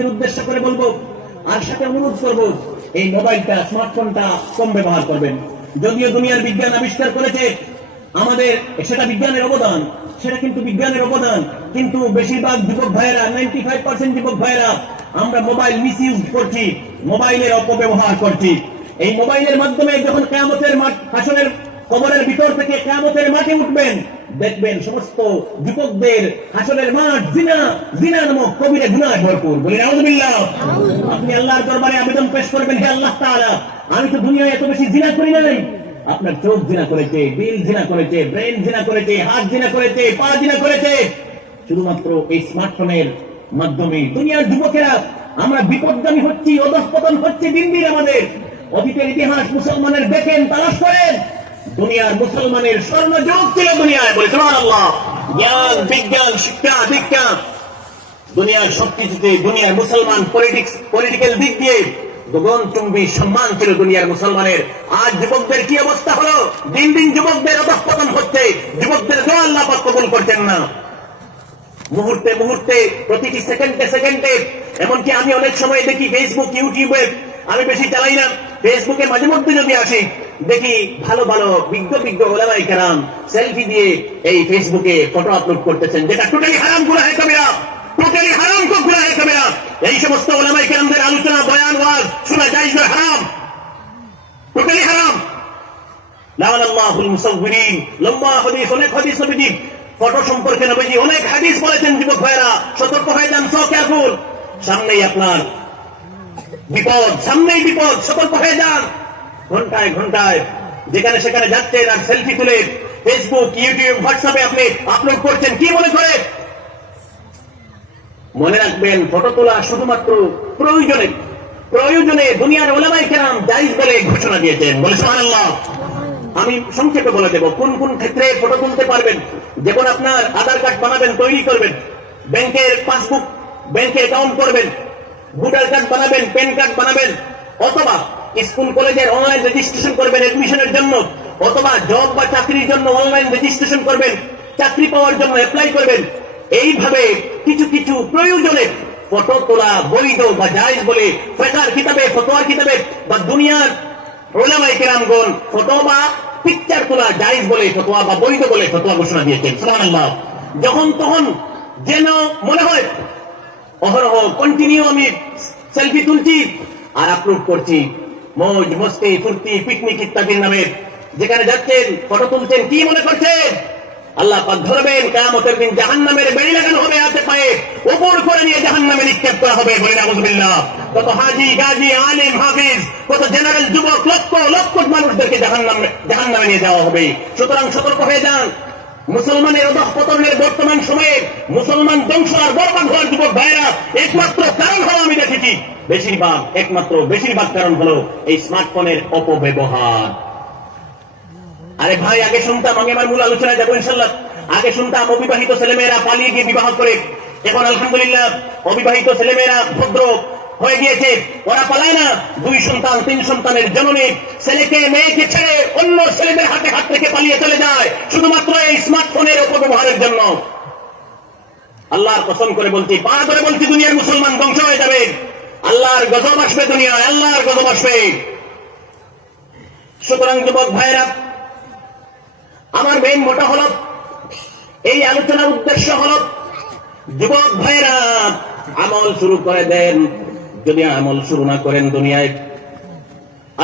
উপস্থিতির উদ্দেশ্য করে বলবো আর সাথে অনুরোধ করবো এই মোবাইলটা স্মার্টফোনটা কম ব্যবহার করবেন। যদিও দুনিয়ার বিজ্ঞান আবিষ্কার করেছে আমাদের, সেটা বিজ্ঞানের অবদান, সেটা কিন্তু বিজ্ঞানের অবদান, কিন্তু বেশিরভাগ যুবক ভাইয়েরা 95% যুবক ভাইয়েরা আমরা মোবাইল মিসইউজ করছি, মোবাইলের অপব্যবহার করছি। এই মোবাইলের মাধ্যমে যখন কিয়ামতের মাঠ, হাসরের কবরের ভিতর থেকে কিয়ামতের মাঠে উঠবেন, দেখবেন সমস্ত যুবকদের হাসরের মাঠ জিনা নামক কবিরে গুনাহে ভরপুর। বলি নাউযুবিল্লাহ। আপনি আল্লাহর দরবারে আবেদন পেশ করবেন, হে আল্লাহ তাআলা, আমি তো দুনিয়ায় এত বেশি জিনা করি নাই। আপনার চোখ জিনা করেছে, দিল জিনা করেছে, ব্রেন জিনা করেছে, হাত জিনা করেছে, পা জিনা করেছে। শুধুমাত্র এই স্মার্টফোনের মাধ্যমে দুনিয়ার যুবকেরা আমরা বিপদগামী হচ্ছি, অধঃপতন হচ্ছে দিন দিন। আমাদের অতীতের ইতিহাস মুসলমানের দেখেন, তালাশ করেন, দুনিয়ার মুসলমানের স্বর্ণযুগ ছিল দুনিয়ায়। বলে সুবহানাল্লাহ। জ্ঞান, বিজ্ঞান, শিক্ষা, দীক্ষা, দুনিয়ার সবকিছুতে দুনিয়ার মুসলমান পলিটিক্যাল দিক দিয়ে গগনচুম্বী সম্মান ছিল দুনিয়ার মুসলমানের। আজ যুবকদের কি অবস্থা হলো? দিন দিন যুবকদের অধঃপতন হচ্ছে, যুবকদের দোয়া আল্লাহ পাক কবুল করছেন না। মুহূর্তে মুহূর্তে, প্রতিটি সেকেন্ডে সেকেন্ডে, এমনকি আমি অনেক সময় দেখি ফেসবুক, ইউটিউবে, আমি বেশি চালাই না, ফেসবুকে মাঝে মধ্যে যদি আসি দেখি ভালো ভালো বিজ্ঞ ওলামায়ে কেরাম সেলফি দিয়ে এই ফেসবুকে ফটো আপলোড করতেছেন, যেটা টোটালি হারাম, গুনাহে কবিরা, টোটালি হারাম, গুনাহে কবিরা। এই সমস্ত ওলামায়ে কেরামদের আলোচনা, বয়ান, ওয়াজ শোনা জায়েজ নয়, হারাম, টোটালি হারাম। লাআনাল্লাহুল মুসাউবিরিন। লম্বা হাদিস, অনেক হাদিস নবীজি ফটো সম্পর্কে নবীজি অনেক হাদিস বলেছেন। যুবক ভাইরা সতর্ক হয়ে যান, সো কেয়ারফুল, সামনেই আপনার বিপদ, সামনেই বিপদ, সতর্ক হয়ে যান। ঘন্টায় ঘন্টায় যেখানে সেখানে যাচ্ছেন আর সেলফি তুলে ফেসবুক, ইউটিউব, হোয়াটসঅ্যাপে আপনি আপলোড করছেন, কি মনে করে? মনে রাখবেন, ফটো তোলা শুধুমাত্র প্রয়োজনে দুনিয়ার ওলামায়ে কেরাম জায়েজ বলে ঘোষণা দিয়েছেন। বলে সুবহানাল্লাহ। আমি সংক্ষেপে বলে দেব কোন কোন ক্ষেত্রে ফটো তুলতে পারবেন। যেমন আপনার আধার কার্ড বানাবেন, তৈরি করবেন, ব্যাংকের পাসবুক, ব্যাংকে অ্যাকাউন্ট করবেন, ভোটার কার্ড বানাবেন, প্যান কার্ড বানাবেন, অথবা স্কুল কলেজের অনলাইন রেজিস্ট্রেশন করবেন এডমিশনের জন্য, অথবা জব বা চাকরির জন্য অনলাইন রেজিস্ট্রেশন করবেন, চাকরি পাওয়ার জন্য অ্যাপ্লাই করবেন। এইভাবে কিছু কিছু প্রয়োজনে ফটো তোলা বৈধ বা জায়েজ বলে ফিকহের কিতাবে, ফতোয়ার কিতাবে বা দুনিয়ার উলামায়ে কেরামগণ ফটো বা পিকচার তোলা জায়েজ বলে ফতোয়া বা বৈধ বলে ফতোয়া ঘোষণা দিয়েছেন। সুবহানাল্লাহ। যখন তখন যেন মনে হয় অহরহ কন্টিনিউ আমি সেলফি তুলছি আর আপলোড করছি, মৌজ মস্তি ফুর্তি পিকনিক ইত্যাদির নামে যেখানে যাচ্ছেন ফটো তুলছেন, কি মনে করছেন? আল্লাহ পাক ধরবেন, কিয়ামতের দিন জাহান্নামের বেড়ি লাগানো হবে হাতে পায়ে, উপর করে নিয়ে জাহান্নামে নিক্ষেপ করা হবে। বলেন নাউযুবিল্লাহ। কত হাজী, গাজী, আলেম, হাফিজ, কত জেনারেল যুবক, লক্ষ লক্ষ মানুষদেরকে জাহান্নামে নিয়ে যাওয়া হবে। সুতরাং সতর্ক হয়ে যান। মুসলমানের অধঃপতনের বর্তমান সময়ে মুসলমান ধ্বংস আর বরবাদ হওয়ার যুবক ভাইয়েরা একমাত্র কারণ হলো, আমি দেখেছি বেশিরভাগ কারণ হলো এই স্মার্টফোনের অপব্যবহার। আরে ভাই, আগে শুনতাম, আমি আমার মূল আলোচনায় যাবো ইনশাআল্লাহ, আগে শুনতাম অবিবাহিত ছেলেমেয়েরা পালিয়ে গিয়ে বিবাহ করে। এখন আলহামদুলিল্লাহ অবিবাহিত ছেলেমেয়েরা ভদ্র হয়ে গিয়েছে, ওরা পালায় না। 2 সন্তান 3 সন্তানের জননী ছেলেকে মেয়েকে ছেড়ে অন্য ছেলেদের হাতে হাত রেখে পালিয়ে চলে যায় শুধুমাত্র এই স্মার্টফোনের অপব্যবহারের জন্য। আল্লাহর কসম করে বলছি, পা ধরে বলছি, দুনিয়ার মুসলমান ধ্বংস হয়ে যাবে। আল্লাহর গজব আসবে দুনিয়ায়, আল্লাহর গজব আসবে। সুতরাং যুবক ভাইরা, আমার মেইন মোটা হলো, এই আলোচনার উদ্দেশ্য হলো, যুবক ভাইরা আমল শুরু করে দেন। যদি আমল শুরু না করেন, দুনিয়ায়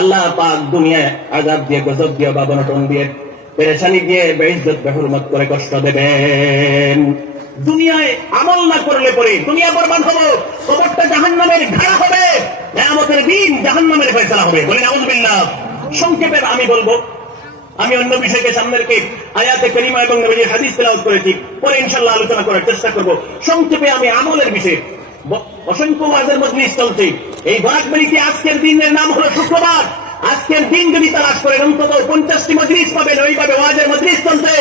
আল্লাহ পাক দুনিয়ায় আযাব দিয়ে, গজব দিয়ে, বাবনটন দিয়ে, পেরেশানি দিয়ে, বেইজ্জত বেহুরমত করে কষ্ট দেবেন। দুনিয়ায় আমল না করলে পরে দুনিয়া বরবাদ হবে, কবরটা জাহান্নামের ঘাড়া হবে, কিয়ামতের দিন জাহান্নামের ফয়সালা হবে। বলেন নাউযুবিল্লাহ। সংক্ষেপে আমি বলবো, আমি অন্য বিষয়কে সামনে রেখে আয়াতে কারিমা এবং নবীর হাদিস তেলাওয়াত করেছি, পরে ইনশাআল্লাহ আলোচনা করার চেষ্টা করব। সংক্ষেপে আমি আমলের বিষয়ে, অসংখ্য ওয়াজের মজলিস চলছে এই বরাকবাড়িতে। আজকের দিনের নাম হলো শুক্রবার। আজকের দিন যদি তালাশ করেন অন্তত 50টি মজলিস পাবেন, ওইভাবে ওয়াজের মজলিস চলছে,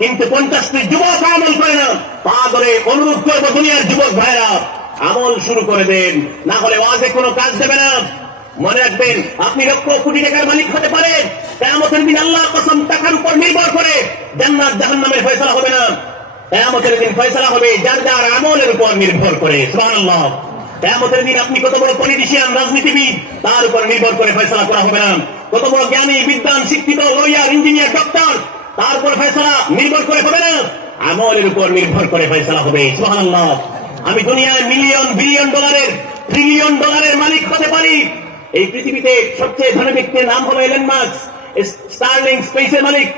কিন্তু 50টি যুবক আমল করে না। পা ধরে অনুরোধ করবো, দুনিয়ার যুবক ভাইরা আমল শুরু করে দেন, না হলে ওয়াজে কোনো কাজ দেবে না। মনে রাখবেন, আপনি লক্ষ কোটি টাকার মালিক হতে পারেন, কিয়ামতের দিন আল্লাহর কসম টাকার উপর নির্ভর করে জান্নাত জাহান্নামের ফয়সালা হবে না। কিয়ামতের দিন ফয়সালা হবে যার যার আমলের উপর নির্ভর করে। সুবহানাল্লাহ। কিয়ামতের দিন আপনি কত বড় পলিটিশিয়ান, রাজনীতিবিদ, তার উপর নির্ভর করে ফয়সালা করা হবে না। কত বড় জ্ঞানী, বিদ্বান, শিক্ষিত, লয়ার, ইঞ্জিনিয়ার, ডক্টর, তার উপর ফয়সালা নির্ভর করে হবে না, আমলের উপর নির্ভর করে ফয়সালা হবে। সুবহানাল্লাহ। আমি দুনিয়ায় মিলিয়ন বিলিয়ন ডলারের, ট্রিলিয়ন ডলারের মালিক হতে পারি। এই পৃথিবীতে সবচেয়ে ধনী ব্যক্তির নাম হলো এলেন মাস্ক, স্টারলিং স্পেসের মালিক।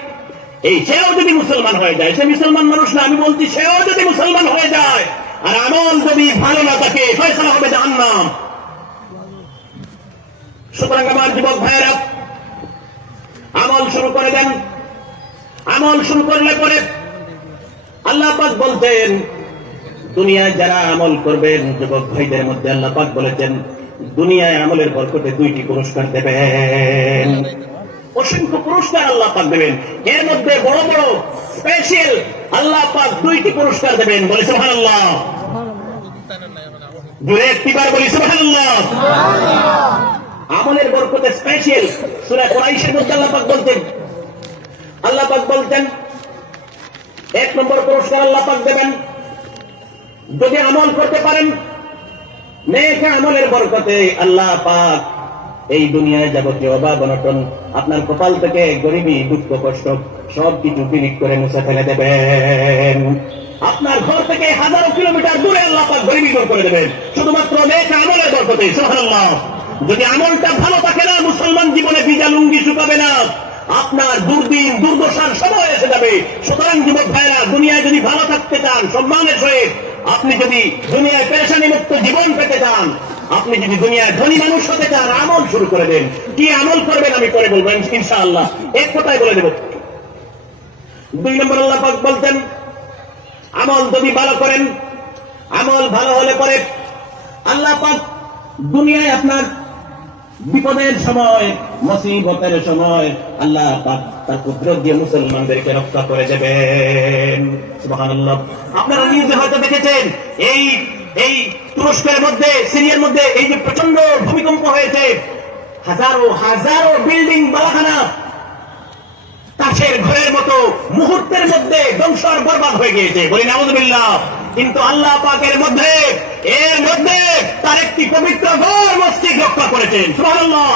এই সেও যদি মুসলমান হয়ে যায়, সে মুসলমান মানুষ না, আমি বলছি সেও যদি মুসলমান হয়ে যায়, আর আমল যদি ভালো না থাকে, ফয়সালা হবে জাহান্নাম। সুতরাং আমার যুবক ভাইয়েরা, আমল শুরু করে দেন। আমল শুরু করলে পরে আল্লাহ পাক বলতেন, দুনিয়ায় যারা আমল করবেন, যুবক ভাইদের মধ্যে আল্লাহ পাক বলেছেন, দুনিয়ায় আমলের বরকতে 2টি পুরস্কার দেবেন। অসংখ্য পুরস্কার আল্লাহ পাক দেবেন। এর মধ্যে বড় বড় স্পেশাল আল্লাহ পাক 2টি পুরস্কার দেবেন। বলে সুবহানাল্লাহ। জোরে একবার বলি সুবহানাল্লাহ। আমলের বরকতে স্পেশাল সূরা কুরাইশের মধ্যে আল্লাহ পাক বলতেন 1 নম্বর পুরস্কার আল্লাহ পাক দেবেন, যদি আমল করতে পারেন, নেক আমলের বরকতে আল্লাহ পাক এই দুনিয়ায় যাবতীয় অভাব অনটন, আপনার কপাল থেকে গরিবী, দুঃখ কষ্ট সবকিছু ক্লিক করে মুছে ফেলে দেবেন। আপনার ঘর থেকে হাজারো কিলোমিটার দূরে আল্লাহ পাক গরিবী দূর করে দেবেন, শুধুমাত্র নেক আমলের বরকতে। সুবহানাল্লাহ। যদি আমলটা ভালো থাকে না, মুসলমান জীবনে ভিজা লুঙ্গি শুকাবে না, আপনার দুর্দিন দুর্দশার সময় এসে যাবে। সুতরাং যুবক ভাইরা, দুনিয়ায় যদি ভালো থাকতে চান, সম্মানের সহিত, আপনি যদি দুনিয়ায় পেরেশানি মুক্ত জীবন পেতে চান, আপনি যদি দুনিয়ায় ধনী মানুষ হতে চান, আমল শুরু করে দেন। কি আমল করবেন আমি পরে বলবো ইনশাআল্লাহ, এক কথায় বলে দেব। 2 নম্বর আল্লাহ পাক বলতেন, আমল যদি ভালো করেন, আমল ভালো হলে পরে আল্লাহ পাক দুনিয়ায় আপনার বিপদের সময়, মুসিবতের সময় আল্লাহ পাক তার কুদরত দিয়ে মুসলমানদেরকে রক্ষা করে দেবেন। সুবহানাল্লাহ। আপনারা নিজে হয়তো দেখেছেন, এই তুরস্কের মধ্যে, সিরিয়ার মধ্যে এই যে প্রচন্ড ভূমিকম্প হয়েছে, হাজারো হাজারো বিল্ডিং, বালাখানা তাসের ঘরের মতো মুহূর্তের মধ্যে ধ্বংস আর বরবাদ হয়ে গিয়েছে। বলি নাউযুবিল্লাহ। কিন্তু আল্লাহ পাকের এর মধ্যে তার একটি পবিত্র ঘর, মসজিদ রক্ষা করেছেন। সুবহানাল্লাহ।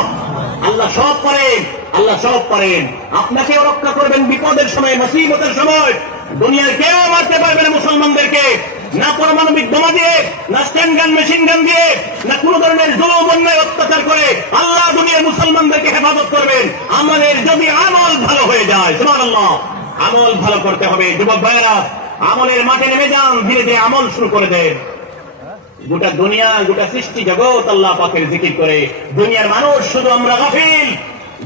আল্লাহ সব পারেন, আল্লাহ সব পারেন। আপনাকেও রক্ষা করবেন বিপদের সময়, মুসিবতের সময়। দুনিয়ার কেউ মারতে পারবে না মুসলমানদেরকে, না পারমাণবিক বোমা দিয়ে, না স্ট্যান্ড গান, মেশিন গান দিয়ে, না কোন ধরনের জুলুম অন্যায় অত্যাচার করে। আল্লাহ দুনিয়ার মুসলমানদেরকে হেফাজত করবেন আমাদের যদি আমল ভালো হয়ে যায়। সুবহানাল্লাহ। আমল ভালো করতে হবে। যুবক ভাইয়েরা, আমলের মাঠে নেমে যান, ধীরে ধীরে আমল শুরু করে দেন। গোটা দুনিয়া, গোটা সৃষ্টি জগৎ আল্লাহ পাকের জিকির করে। দুনিয়ার মানুষ শুধু আমরা গাফিল,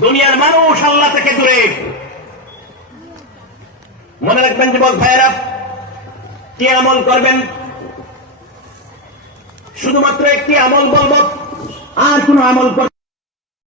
দুনিয়ার মানুষ আল্লাহ থেকে দূরে। মনে রাখবেন যুবক ভাইয়েরা, কি আমল করবেন? শুধুমাত্র একটি আমল বলবো, আর কোন আমল